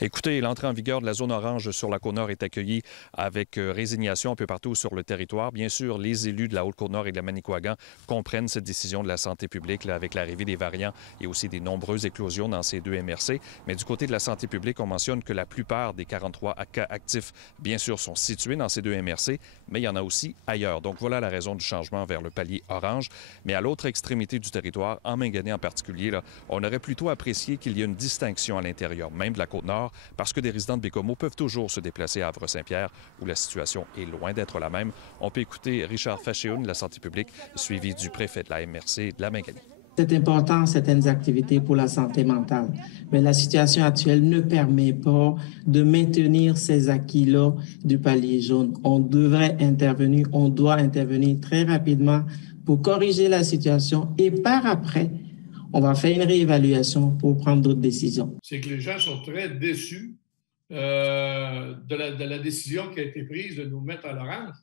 Écoutez, l'entrée en vigueur de la zone orange sur la Côte-Nord est accueillie avec résignation un peu partout sur le territoire. Bien sûr, les élus de la Haute-Côte-Nord et de la Manicouagan comprennent cette décision de la santé publique là, avec l'arrivée des variants et aussi des nombreuses éclosions dans ces deux MRC. Mais du côté de la santé publique, on mentionne que la plupart des 43 cas actifs, bien sûr, sont situés dans ces deux MRC, mais il y en a aussi ailleurs. Donc voilà la raison du changement vers le palier orange. Mais à l'autre extrémité du territoire, en Mingané en particulier, là, on aurait plutôt apprécié qu'il y ait une distinction à l'intérieur, même de la Côte-Nord, parce que des résidents de Bécomo peuvent toujours se déplacer à Havre-Saint-Pierre, où la situation est loin d'être la même. On peut écouter Richard Fachéoun de la santé publique, suivi du préfet de la MRC de la Mingané. C'est important, certaines activités pour la santé mentale, mais la situation actuelle ne permet pas de maintenir ces acquis-là du palier jaune. On doit intervenir très rapidement pour corriger la situation et par après, on va faire une réévaluation pour prendre d'autres décisions. C'est que les gens sont très déçus de la décision qui a été prise de nous mettre à l'orange,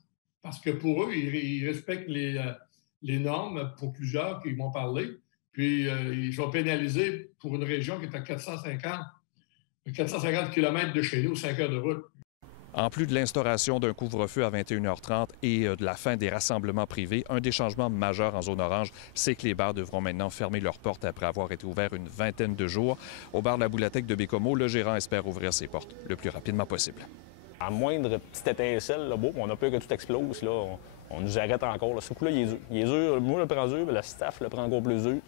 parce que pour eux, ils respectent les normes pour plusieurs qui m'ont parlé. Puis, ils sont pénalisés pour une région qui est à 450 km de chez nous, 5 heures de route. En plus de l'instauration d'un couvre-feu à 21h30 et de la fin des rassemblements privés, un des changements majeurs en zone orange, c'est que les bars devront maintenant fermer leurs portes après avoir été ouverts une vingtaine de jours. Au bar de la Boulatec de Bécomo, le gérant espère ouvrir ses portes le plus rapidement possible. À moindre petite étincelle, là, on a peur que tout explose. Là. On nous arrête encore. Là. Ce coup-là, il est dur. Il est dur. Moi, je le prends dur, mais le staff le prend encore plus dur.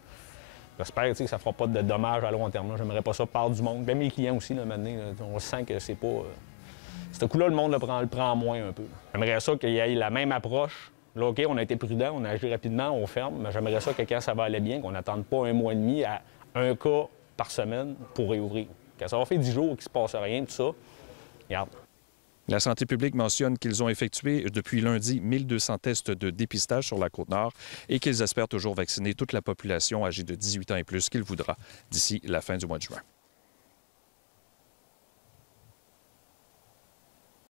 J'espère que ça ne fera pas de dommages à long terme. J'aimerais pas ça par du monde. Même les clients aussi, là, maintenant, on sent que c'est pas... Ce coup-là, le monde le prend moins un peu. J'aimerais ça qu'il y ait la même approche. Là, OK, on a été prudent, on a agi rapidement, on ferme, mais j'aimerais ça que quand ça va aller bien, qu'on n'attende pas un mois et demi à un cas par semaine pour réouvrir. Quand ça va faire 10 jours qu'il ne se passe rien, tout ça, regarde. La santé publique mentionne qu'ils ont effectué depuis lundi 1200 tests de dépistage sur la Côte-Nord et qu'ils espèrent toujours vacciner toute la population âgée de 18 ans et plus qu'il voudra d'ici la fin du mois de juin.